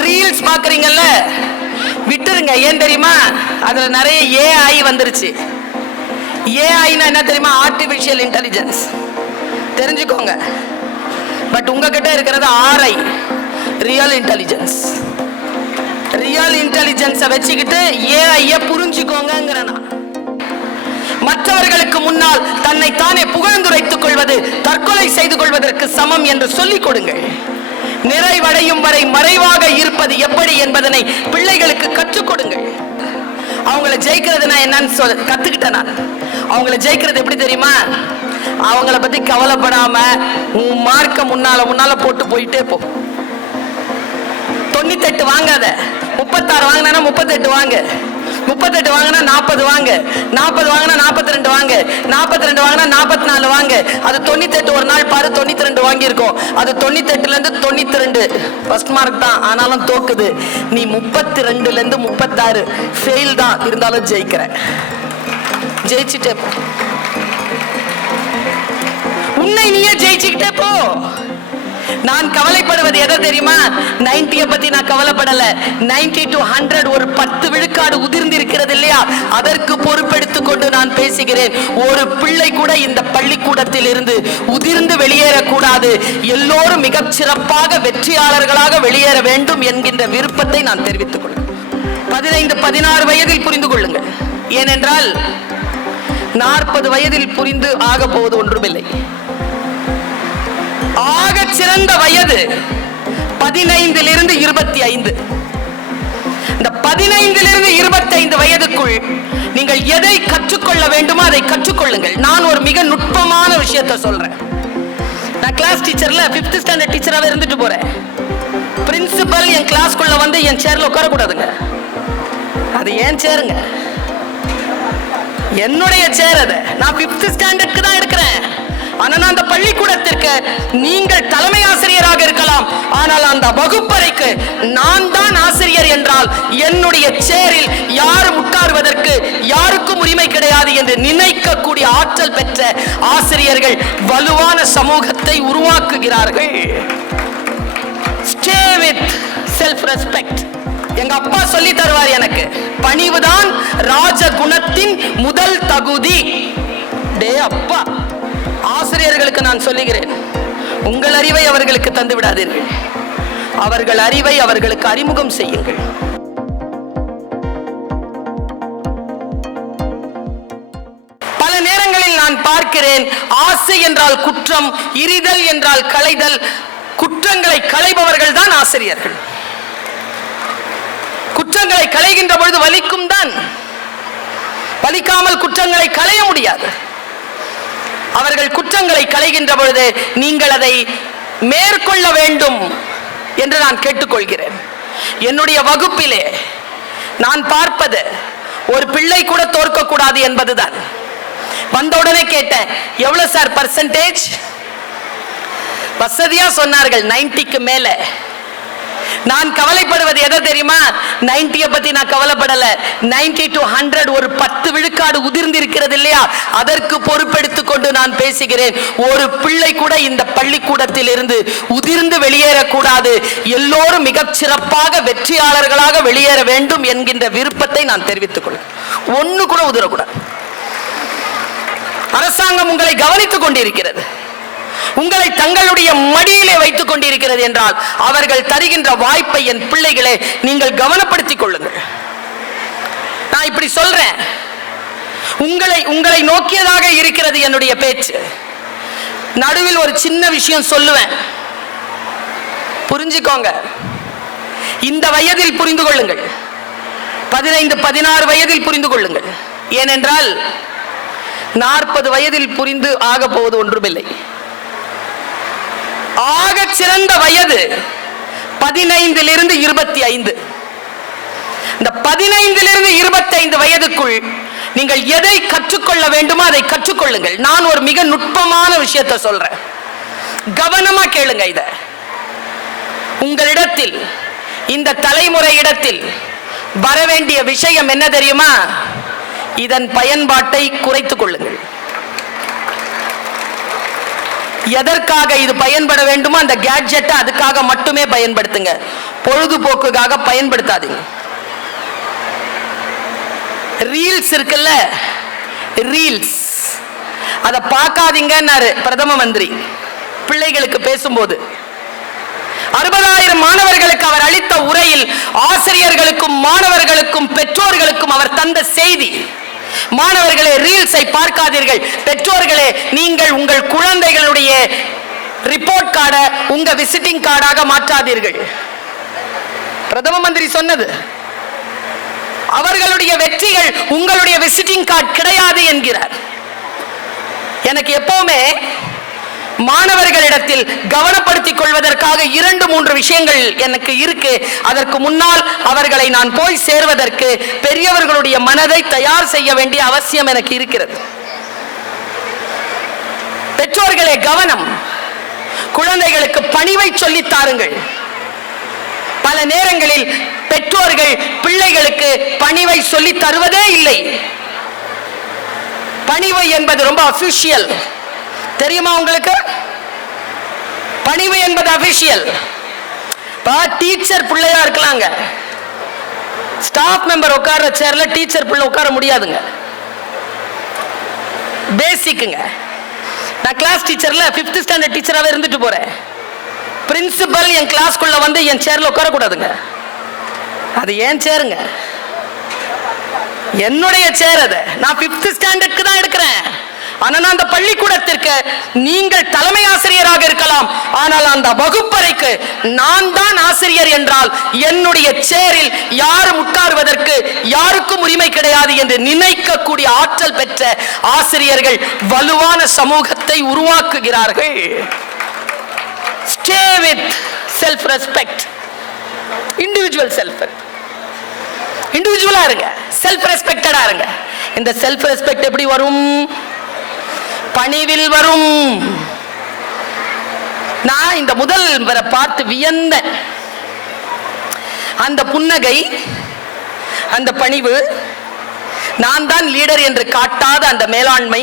Reels பாக்குறீங்கல்ல விட்டுருங்க. ஏன் தெரியுமா? அதுல நிறைய ஏஐ வந்துருச்சு. ஏஐனா என்ன தெரியுமா? ஆர்டிபிஷியல் இன்டெலிஜென்ஸ் தெரிஞ்சுக்கோங்க. பட் உங்ககிட்ட இருக்கிறது ஆர்ஐ ரியல் இன்டெலிஜென்ஸ் ரியல் இன்டெலிஜென்ஸை வச்சுக்கிட்டு ஏஐய புரிஞ்சுக்கோங்கிறனா நான். மற்றவர்களுக்கு முன்னால் தன்னை தானே புகழ்ந்துரைத்துக் கொள்வது தற்கொலை செய்து கொள்வதற்கு சமம் என்று சொல்லிக் கொடுங்கள். நிறைவடையும் வரை மறைவாக இருப்பது எப்படி என்பதனை பிள்ளைகளுக்கு கற்றுக் கொடுங்கள். அவங்கள ஜெயிக்கிறது நான் என்னன்னு சொல் கத்துக்கிட்டேன் நான். அவங்கள ஜெயிக்கிறது எப்படி தெரியுமா? அவங்கள பத்தி கவலைப்படாம உன் மார்க்க முன்னால முன்னால போட்டு போயிட்டே போ. தொண்ணூத்தெட்டு வாங்காத. முப்பத்தாறு வாங்கினா முப்பத்தெட்டு வாங்க. முப்பத்தெட்டு வாங்கினா நாற்பது வாங்க. நாற்பது வாங்கினா நாற்பத்தி ரெண்டு வாங்க. நாற்பத்தி ரெண்டு வாங்கினா நாற்பத்தி நாலு வாங்க. அது தொண்ணூத்தெட்டு ஒரு நாள் பாரு தொண்ணூத்தி ரெண்டு வாங்கியிருக்கோம். அது தொண்ணூத்தெட்டுல இருந்து தொண்ணூத்தி ரெண்டு ஃபர்ஸ்ட் மார்க் தான். ஆனாலும் தோக்குது. நீ முப்பத்தி ரெண்டுல இருந்து முப்பத்தாறு. ஃபெயில் தான். இருந்தாலும் ஜெயிக்கிற ஜெயிச்சுட்டே உன்னை நீயே ஜெயிச்சுக்கிட்டே போ. நான் கவலைப்படுவது எதை தெரியுமா? 90 பத்தி நான் கவலைப்படல. 90 டு 100 ஒரு பத்து விழுக்காடு உதிர்ந்து இருக்கிறது இல்லையா? அதற்கு பொறுப்பெடுத்துக் கொண்டு நான் பேசுகிறேன். ஒரு பிள்ளை கூட இந்த பள்ளிக்கூடத்தில் இருந்து உதிர்ந்து வெளியேறக்கூடாது. எல்லோரும் மிகச் சிறப்பாக வெற்றியாளர்களாக வெளியேற வேண்டும் என்கின்ற விருப்பத்தை நான் தெரிவித்துக் கொள்கிறேன். பதினைந்து பதினாறு வயதில் புரிந்து கொள்ளுங்கள். ஏனென்றால் நாற்பது வயதில் புரிந்து ஆக போவது ஒன்றுமில்லை. ஆக சிறந்த வயது பதினைந்திலிருந்து இருபத்தி ஐந்து இந்த பதினைந்திலிருந்து இருபத்தி ஐந்து வயதுக்குள் நீங்கள் எதை கற்றுக்கொள்ள வேண்டுமோ அதை கற்றுக்கொள்ளுங்கள். நான் ஒரு மிக நுட்பமான விஷயத்தை சொல்றேன். நான் கிளாஸ் டீச்சர்ல பிப்த் ஸ்டாண்டர்ட் டீச்சராக இருந்துட்டு போறேன். பிரின்சிபல் என் கிளாஸ்க்குள்ள வந்து என் சேர்ல உட்காரக்கூடாதுங்க. அது ஏன் சேருங்க என்னுடைய சேர் அது. நான் பிப்த் ஸ்டாண்டர்ட்க்கு தான் இருக்கிறேன். ஆனா நான் அந்த பள்ளிக்கூடத்திற்கு நீங்கள் தலைமை ஆசிரியராக இருக்கலாம். ஆனால் அந்த வகுப்பறைக்கு நான் தான் ஆசிரியர் என்றால் என்னுடைய சேரில் யாரும் உட்காருவதற்கு யாருக்கும் உரிமை கிடையாது என்று நினைக்கக்கூடிய ஆற்றல் பெற்ற ஆசிரியர்கள் வலுவான சமூகத்தை உருவாக்குகிறார்கள். ஸ்டே வித் செல்ஃப் ரெஸ்பெக்ட் எங்க அப்பா சொல்லி தருவார் எனக்கு பணிவுதான் ராஜகுணத்தின் முதல் தகுதி. டே அப்பா. ஆசிரியர்களுக்கு நான் சொல்லுகிறேன் உங்கள் அறிவை அவர்களுக்கு தந்து விடாதீர்கள். அவர்கள் அறிவை அவர்களுக்கு அறிமுகம் செய்யுங்கள். பல நேரங்களில் நான் பார்க்கிறேன் ஆசை என்றால் குற்றம் இரிதல் என்றால் களைதல் குற்றங்களை களைபவர்கள் தான் ஆசிரியர்கள். குற்றங்களை களைகின்ற பொழுது வலிக்கும் தான். வலிக்காமல் குற்றங்களை களைய முடியாது. அவர்கள் குற்றங்களை களைகின்ற பொழுது நீங்கள் அதை மேற்கொள்ள வேண்டும் என்று நான் கேட்டுக்கொள்கிறேன். என்னுடைய வகுப்பிலே நான் பார்ப்பது ஒரு பிள்ளை கூட தோற்கக்கூடாது என்பதுதான். வந்த உடனே கேட்டேன் எவ்வளவு சார் பர்சன்டேஜ் வசதியா சொன்னார்கள் நைன்டிக்கு மேலே. நான் கவலைப்படுவது எதை தெரியுமா? 90 பத்தி நான் கவலைப்படல. 90 டு 100 ஒரு பத்து விழுக்காடு உதிர்ந்து இருக்கிறது இல்லையா? அதற்கு பொறுப்பெடுத்து கொண்டு நான் பேசுகிறேன். ஒரு பிள்ளை கூட இந்த பள்ளிக்கூடத்தில் இருந்து உதிர்ந்து வெளியேறக்கூடாது. எல்லோரும் மிகச் சிறப்பாக வெற்றியாளர்களாக வெளியேற வேண்டும் என்கின்ற விருப்பத்தை நான் தெரிவித்துக் கொள்கிறேன். ஒண்ணு கூட உதிரக்கூடாது. அரசாங்கம் உங்களை கவனித்துக் கொண்டிருக்கிறது. உங்களை தங்களுடைய மடியிலே வைத்துக் கொண்டிருக்கிறது என்றால் அவர்கள் தருகின்ற வாய்ப்பை என் பிள்ளைகளே நீங்கள் கவனப்படுத்திக் கொள்ளுங்கள். நான் இப்படி சொல்றேன். உங்களை உங்களை நோக்கியதாக இருக்கிறது என்னுடைய பேச்சு. நடுவில் ஒரு சின்ன விஷயம் சொல்லுவேன். புரிஞ்சுக்கோங்க. இந்த வயதில் புரிந்து கொள்ளுங்கள். பதினைந்து பதினாறு வயதில் புரிந்து கொள்ளுங்கள். ஏனென்றால் நாற்பது வயதில் புரிந்து ஆக போவது ஒன்றுமில்லை. ஆக சிறந்த வயது பதினைந்திலிருந்து இருபத்தி ஐந்து. இந்த பதினைந்திலிருந்து இருபத்தி ஐந்து வயதுக்குள் நீங்கள் எதை கற்றுக்கொள்ள வேண்டுமோ அதை கற்றுக்கொள்ளுங்கள். நான் ஒரு மிக நுட்பமான விஷயத்தை சொல்றேன். கவனமா கேளுங்க இத. உங்களிடத்தில் இந்த தலைமுறை இடத்தில் வர வேண்டிய விஷயம் என்ன தெரியுமா? இதன் பயன்பாட்டை குறைத்துக் கொள்ளுங்கள். எதற்காக இது பயன்பட வேண்டுமோ அந்த கேட்ஜெட்டை அதுக்காக மட்டுமே பயன்படுத்துங்க. பொழுதுபோக்குக்காக பயன்படுத்தாதீங்க. ரீல்ஸ் இருக்குல்ல? ரீல்ஸ் அதை பார்க்காதீங்கன்னாரு பிரதம மந்திரி. பிள்ளைகளுக்கு பேசும்போது. அறுபதாயிரம் மாணவர்களுக்கு அவர் அளித்த உரையில் ஆசிரியர்களுக்கும் மாணவர்களுக்கும் பெற்றோர்களுக்கும் அவர் தந்த செய்தி. மாணவர்களே ரீல்ஸை பார்க்காதீர்கள். பெற்றோர்களே நீங்கள் உங்கள் குழந்தைகளுடைய ரிப்போர்ட் கார்டை உங்க விசிட்டிங் கார்டாக மாற்றாதீர்கள். பிரதம மந்திரி சொன்னது அவர்களுடைய வெற்றிகள் உங்களுடைய விசிட்டிங் கார்டு கிடையாது என்கிறார். எனக்கு எப்பவுமே மாணவர்களிடத்தில் கவனப்படுத்திக் கொள்வதற்காக இரண்டு மூன்று விஷயங்கள் எனக்கு இருக்கு. அதற்கு முன்னால் அவர்களை நான் போய் சேர்வதற்கு பெரியவர்களுடைய மனதை தயார் செய்ய வேண்டிய அவசியம் எனக்கு இருக்கிறது. பெற்றோர்களே கவனம். குழந்தைகளுக்கு பணிவை சொல்லித் தாருங்கள். பல நேரங்களில் பெற்றோர்கள் பிள்ளைகளுக்கு பணிவை சொல்லி தருவதே இல்லை. பணிவை என்பது ரொம்ப அபிஷியல் தெரியுமா உங்களுக்கு? பணிவு என்பது அபிஷியல் டீச்சர் பிள்ளையா இருக்கலாங்க. ஸ்டாஃப் மெம்பர் உட்கார்ற சேர்ல டீச்சர் பிள்ளை உட்கார முடியாதுங்க. பேசிக்குங்க நான் கிளாஸ் டீச்சர்ல ஃபிஃப்த் ஸ்டாண்டர்ட் டீச்சராகவே இருந்துட்டு போறேன். பிரின்சிபல் என் கிளாஸ்க்குள்ள வந்து என் சேர்ல உட்காரக்கூடாதுங்க. அது ஏன் சேருங்க என்னுடைய சேர் அது. நான் ஃபிஃப்த் ஸ்டாண்டர்ட்க்கு தான் எடுக்கிறேன். ஆனால் அந்த பள்ளிக்கூடத்திற்கு நீங்கள் தலைமை ஆசிரியராக இருக்கலாம். ஆனால் அந்த வகுப்பறைக்கு நான் தான் ஆசிரியர் என்றால் என்னுடைய சேரில் யாரும் உட்காருவதற்கு யாருக்கும் உரிமை கிடையாது என்று நினைக்கக்கூடிய ஆற்றல் பெற்ற ஆசிரியர்கள் வலுவான சமூகத்தை உருவாக்குகிறார்கள். Stay with self respect individual self இண்டிவிஜுவலா இருங்க. செல்ஃப் ரெஸ்பெக்டடா இருங்க. இந்த செல்ஃப் ரெஸ்பெக்ட் எப்படி வரும்? பணிவில் வரும். நான் இந்த முதல் வரை பார்த்து வியந்தேன் அந்த புன்னகை அந்த பணிவு நான் தான் லீடர் என்று காட்டாத அந்த மேலாண்மை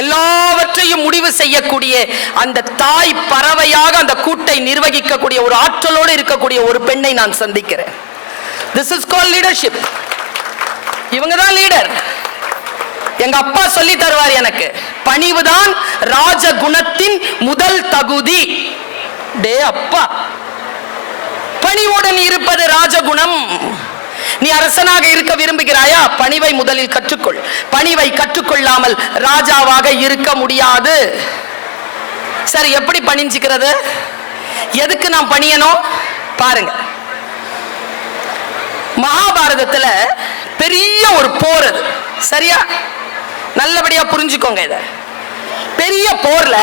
எல்லாவற்றையும் முடிவு செய்யக்கூடிய அந்த தாய் பறவையாக அந்த கூட்டை நிர்வகிக்கக்கூடிய ஒரு ஆற்றலோடு இருக்கக்கூடிய ஒரு பெண்ணை நான் சந்திக்கிறேன். திஸ் இஸ் கால் லீடர்ஷிப் இவங்க தான் லீடர் எங்க அப்பா சொல்லி தருவார் எனக்கு. பணிவுதான் ராஜகுணத்தின் முதல் தகுதி. டே அப்பா. பணிவுடன் இருப்பது ராஜகுணம். நீ அரசனாக இருக்க விரும்புகிறாயா? பணிவை முதலில் கற்றுக்கொள். பணிவை கற்றுக்கொள்ளாமல் ராஜாவாக இருக்க முடியாது. சரி எப்படி பணிஞ்சுக்கிறது? எதுக்கு நான் பணியணும்? பாருங்க. மகாபாரதத்துல பெரிய ஒரு போர் அது. சரியா? நல்லபடியா புரிஞ்சுக்கோங்க இத. பெரிய போர்ல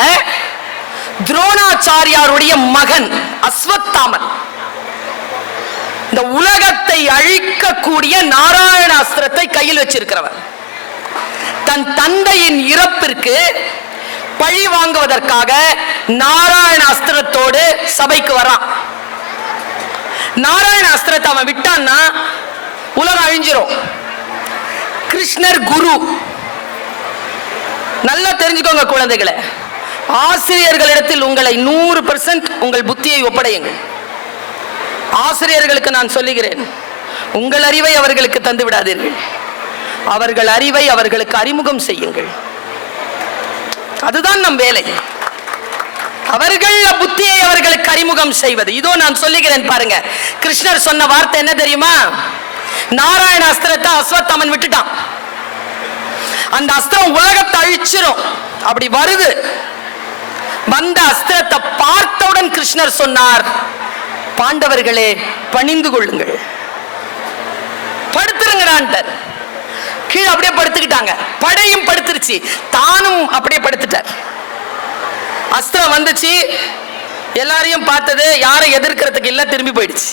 துரோணாச்சாரியாருடைய மகன் அஸ்வத்தாமன். இந்த உலகத்தை அழிக்கக்கூடிய நாராயணாஸ்திரத்தை கையில் வச்சிருக்கிறவன் தன் தந்தையின் இறப்பிற்கு பழி வாங்குவதற்காக நாராயண அஸ்திரத்தோடு சபைக்கு வரான். நாராயண அஸ்திரத்தை அவன் விட்டான்னா உலகம் அழிஞ்சிரும். கிருஷ்ணர் குரு. நல்லா தெரிஞ்சுக்கோங்க குழந்தைகளை. ஆசிரியர்களிடத்தில் உங்களை நூறு பெர்சன்ட் உங்கள் புத்தியை ஒப்படையுங்கள். ஆசிரியர்களுக்கு நான் சொல்லுகிறேன் உங்கள் அறிவை அவர்களுக்கு தந்து விடாதீர்கள். அவர்கள் அறிவை அவர்களுக்கு அறிமுகம் செய்யுங்கள். அதுதான் நம் வேலை. அவர்கள் புத்தியை அவர்களுக்கு அறிமுகம் செய்வது. இதோ நான் சொல்லுகிறேன் பாருங்க. கிருஷ்ணர் சொன்ன வார்த்தை என்ன தெரியுமா? நாராயண அஸ்திரத்தை அஸ்வத்தாமன் விட்டுட்டான். அந்த அஸ்திரம் உலகத்தை அழிச்சிரும். அப்படி வருது. வந்த அஸ்திரத்தை பார்த்தவுடன் கிருஷ்ணர் சொன்னார் பாண்டவர்களே பணிந்து கொள்ளுங்கள். படுத்துருங்கடான்ட்டார் கீழே அப்படியே படுத்துக்கிட்டாங்க. படையும் படுத்துருச்சு. தானும் அப்படியே படுத்துட்டார். அஸ்திரம் வந்துச்சு. எல்லாரையும் பார்த்தது யாரை எதிர்க்கிறதுக்கு இல்லை திரும்பி போயிடுச்சு.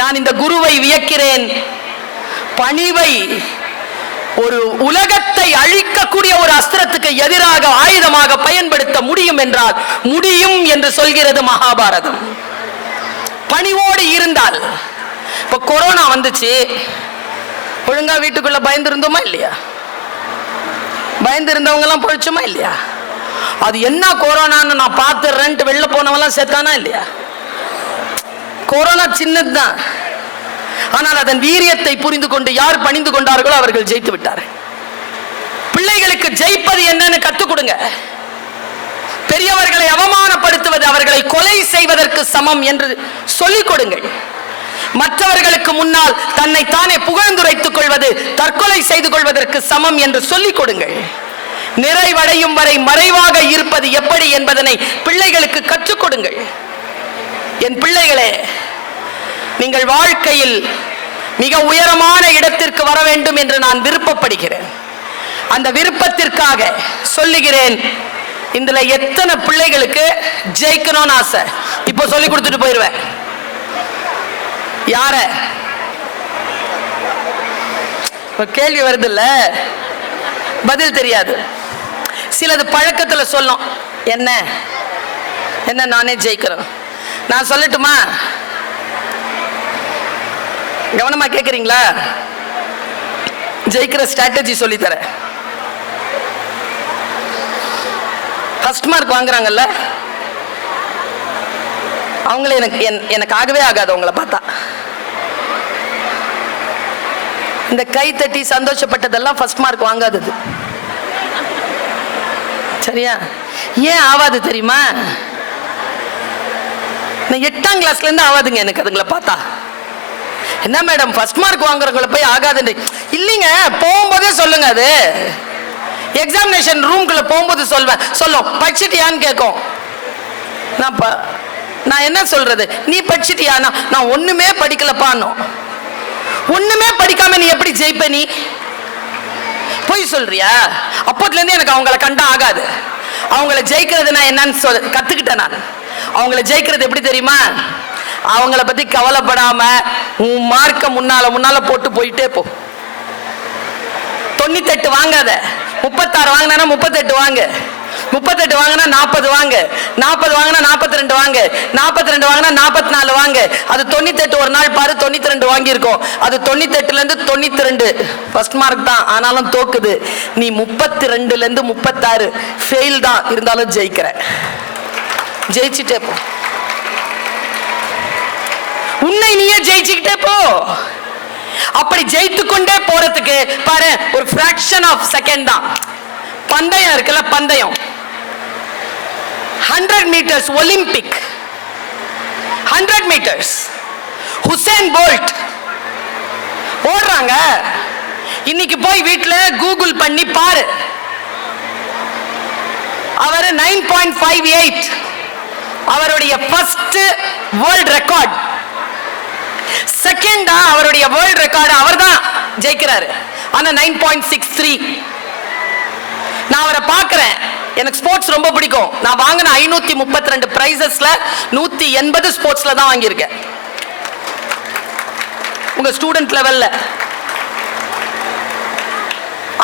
நான் இந்த குருவை வியக்கிறேன். பணிவை ஒரு உலகத்தை அழிக்கக்கூடிய ஒரு அஸ்திரத்துக்கு எதிராக ஆயுதமாக பயன்படுத்த முடியும் என்றால் முடியும் என்று சொல்கிறது மகாபாரதம். பணிவோடு இருந்தால். இப்ப கொரோனா வந்துச்சு. ஒழுங்கா வீட்டுக்குள்ள பயந்து இருந்தோமா இல்லையா? பயந்து இருந்தவங்க எல்லாம் பொழிச்சோமா இல்லையா? அது என்ன கொரோனான்னு நான் பார்த்துறேன்ட்டு வெளில போனவெல்லாம் செத்தானா இல்லையா? கொரோனா சின்னதுதான். ஆனால் அதன் வீரியத்தை புரிந்து கொண்டு யார் பணிந்து கொண்டார்களோ அவர்கள் ஜெயித்து விட்டார்கள் பிள்ளைகளுக்கு ஜெயிப்பது என்னன்னு கத்துக் கொடுங்க. பெரியவர்களை அவமானப்படுத்துவது அவர்களை கொலை செய்வதற்கு சமம் என்று சொல்லிக் கொடுங்கள். மற்றவர்களுக்கு முன்னால் தன்னை தானே புகழ்ந்துரைத்துக் கொள்வது தற்கொலை செய்து கொள்வதற்கு சமம் என்று சொல்லிக் கொடுங்கள். நிறைவடையும் வரை மறைவாக இருப்பது எப்படி என்பதனை பிள்ளைகளுக்கு கற்றுக் கொடுங்கள். என் பிள்ளைகளே நீங்கள் வாழ்க்கையில் மிக உயரமான இடத்திற்கு வர வேண்டும் என்று நான் விருப்பப்படுகிறேன். அந்த விருப்பத்திற்காக சொல்லுகிறேன் இதுல எத்தனை பிள்ளைகளுக்கு ஜெயிக்கணும்னு ஆசை? இப்போ சொல்லி கொடுத்துட்டு போயிருவேன் யார? கேள்வி வருது இல்ல பதில் தெரியாது. சிலது பழக்கத்துல சொல்லும் என்ன? என்ன நானே ஜெயிக்கிறேன் நான் சொல்லட்டுமா? கவனமா கேக்குறீங்களா? ஜெயிக்கிற ஸ்ட்ராட்டஜி சொல்லி தரேன் ஃபர்ஸ்ட் மார்க் வாங்குறாங்கல்ல? அவங்கள எனக்கு எனக்காகவே ஆகாது அவங்கள பார்த்தா. இந்த கை தட்டி சந்தோஷப்பட்டதெல்லாம் ஃபர்ஸ்ட் மார்க் வாங்காதது. சரியா? ஏன் ஆவாது தெரியுமா? நான் எட்டாம் கிளாஸ்ல இருந்து ஆவாதுங்க எனக்கு அதுங்களை பார்த்தா. என்ன மேடம் ஃபர்ஸ்ட் மார்க் வாங்குறவங்கள போய் ஆகாதுன்னு இல்லைங்க போகும்போதே சொல்லுங்க அது. எக்ஸாமினேஷன் ரூம்குள்ள போகும்போது சொல்வேன். சொல்லும் படிச்சிட்டியான்னு கேட்கும். நான் ப- நான் என்ன சொல்றது? நீ படிச்சிட்டியானா? நான் ஒண்ணுமே படிக்கலப்பான்னு. ஒண்ணுமே படிக்காம நீ எப்படி ஜெயிப்ப நீ? பொய் சொல்றியா? அப்போதுலேருந்து எனக்கு அவங்கள கண்டா ஆகாது. அவங்கள ஜெயிக்கிறது நான் என்னன்னு சொல் கத்துக்கிட்டேன் நான். அவங்கள ஜெயிக்கிறது எப்படி தெரியுமா? அவங்கள பத்தி கவலைப்படாம உன் மார்க்க முன்னால முன்னால போட்டு போயிட்டே போ. தொண்ணூத்தெட்டு வாங்காத முப்பத்தாறு வாங்கினா முப்பத்தெட்டு வாங்க. முப்பத்தெட்டு வாங்கினா நாற்பது வாங்க. நாற்பது வாங்கினா நாற்பத்தி ரெண்டு வாங்க. நாற்பத்தி ரெண்டு வாங்கினா நாற்பத்தி நாலு வாங்க. அது தொண்ணூத்தெட்டு ஒரு நாள் பாரு தொண்ணூத்தி ரெண்டு வாங்கியிருக்கோம். அது தொண்ணூத்தெட்டுல இருந்து தொண்ணூத்தி ரெண்டு ஃபர்ஸ்ட் மார்க் தான். ஆனாலும் தோக்குது. நீ முப்பத்தி ரெண்டுல இருந்து முப்பத்தாறு. ஃபெயில் தான். இருந்தாலும் ஜெயிக்கிற ஜெயிச்சுட்டே போ. உன்னை நீயே ஜெயிச்சுக்கிட்டே போ. அப்படி ஜெயித்து கொண்டே போறதுக்கு பாரு ஒரு ஃபிராக்ஷன் ஆஃப் செகண்ட் தான். பந்தயம் இருக்குல்ல பந்தயம். Hundred metres Olympic hundred metres Usain Bolt ஓடுறாங்க. இன்னைக்கு போய் வீட்டில் கூகுள் பண்ணி பாரு. அவர் நைன் பாயிண்ட் ஃபைவ் எயிட் அவருடைய ஃபர்ஸ்ட் வேர்ல்ட் ரெக்கார்ட் செகண்டா அவருடைய வேர்ல்ட் ரெக்கார்டு அவர் தான் ஜெயிக்கிறாரு. ஆனா நைன் பாயிண்ட் சிக்ஸ் த்ரீ நான் அவரை பார்க்குறேன். எனக்கு ஸ்போர்ட்ஸ் ரொம்ப பிடிக்கும். நான் வாங்கின ஐநூத்தி முப்பத்தி ரெண்டு பிரைசஸ்ல நூத்தி எண்பது ஸ்போர்ட்ஸ்ல தான் வாங்கியிருக்கேன். உங்க ஸ்டூடெண்ட் லெவல்ல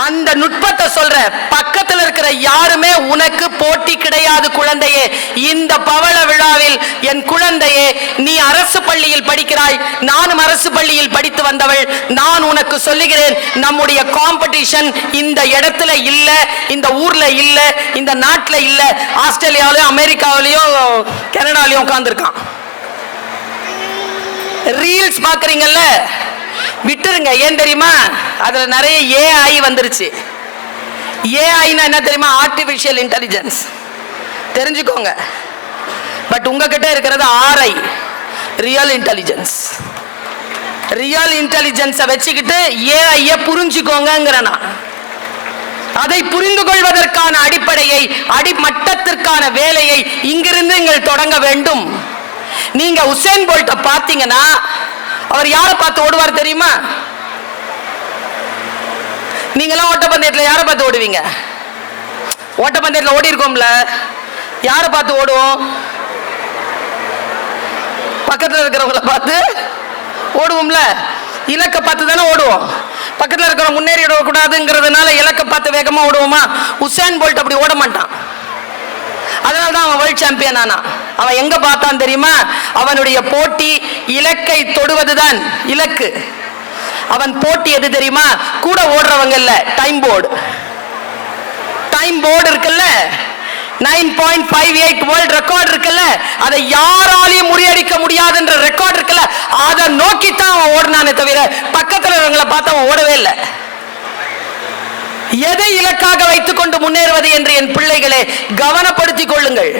அந்த நுட்பத்தை சொல்ற பக்கத்தில் இருக்கிற யாருமே உனக்கு போட்டி கிடையாது குழந்தையே. இந்த பவள விழாவில் என் குழந்தையே நீ அரசு பள்ளியில் படிக்கிறாய் நானும் அரசு பள்ளியில் படித்து வந்தவள் நான் உனக்கு சொல்லுகிறேன் நம்முடைய காம்படிஷன் இந்த இடத்துல இல்ல இந்த ஊர்ல இல்ல இந்த நாட்டில் இல்ல. ஆஸ்திரேலியாவிலயும் அமெரிக்காவிலயும் கனடாலையும் உட்கார்ந்துருக்கான். ரீல்ஸ் பாக்குறீங்கல்ல விட்டுருங்க. ஏன் தெரியுமா? அதுல நிறைய ஏஐ வந்துருச்சு. ஏஐனா என்ன தெரியுமா? ஆர்டிபிஷியல் இன்டெலிஜென்ஸ் தெரிஞ்சுக்கோங்க. பட் உங்ககிட்ட இருக்கிறது ஆர்ஐ ரியல் இன்டெலிஜென்ஸ் ரியல் இன்டெலிஜென்ஸை வச்சுக்கிட்டு ஏஐய புரிஞ்சுக்கோங்கிறனா அதை புரிந்து கொள்வதற்கான அடிப்படையை அடிமட்டத்திற்கான வேலையை இங்கிருந்து நீங்கள் தொடங்க வேண்டும். நீங்க உசேன் போல்ட்ட பாத்தீங்கன்னா அவர் யாரை பார்த்து ஓடுவார் தெரியுமா? நீங்களாம் ஓட்டப்பந்தயத்தில் யாரை பார்த்து ஓடுவீங்க? ஓட்டப்பந்தயத்தில் ஓடி இருக்கோம்ல யாரை பார்த்து ஓடுவோம்? பக்கத்தில் இருக்கிறவங்கள பார்த்து ஓடுவோம்ல. இலக்க பார்த்து தானே ஓடுவோம். பக்கத்தில் இருக்கிற முன்னேறி விடக்கூடாதுங்கிறதுனால இலக்க பார்த்து வேகமாக ஓடுவோமா? உசேன் போல்ட் அப்படி ஓட மாட்டான். அதனால தான் அவன் வேர்ல்ட் சாம்பியன் ஆனான். அவன் எங்கே பார்த்தான் தெரியுமா? அவனுடைய போட்டி இலக்கை தொடுவதுதான் இலக்கு. அவன் போட்டி எது தெரியுமா? கூட ஓடுறவங்க இல்ல டைம் போர்டு டைம் போர்டு இருக்குல்ல? Nine point five eight world record இருக்குல்ல? அதை யாராலையும் முறியடிக்க முடியாதுன்ற ரெக்கார்ட் இருக்குல்ல? அதை நோக்கித்தான் அவன் ஓடினானே தவிர பக்கத்தில் இவங்களை பார்த்து அவன் ஓடவே இல்லை. எதை இலக்காக வைத்துக் கொண்டு முன்னேறுவது என்று என் பிள்ளைகளே கவனப்படுத்திக் கொள்ளுங்கள்.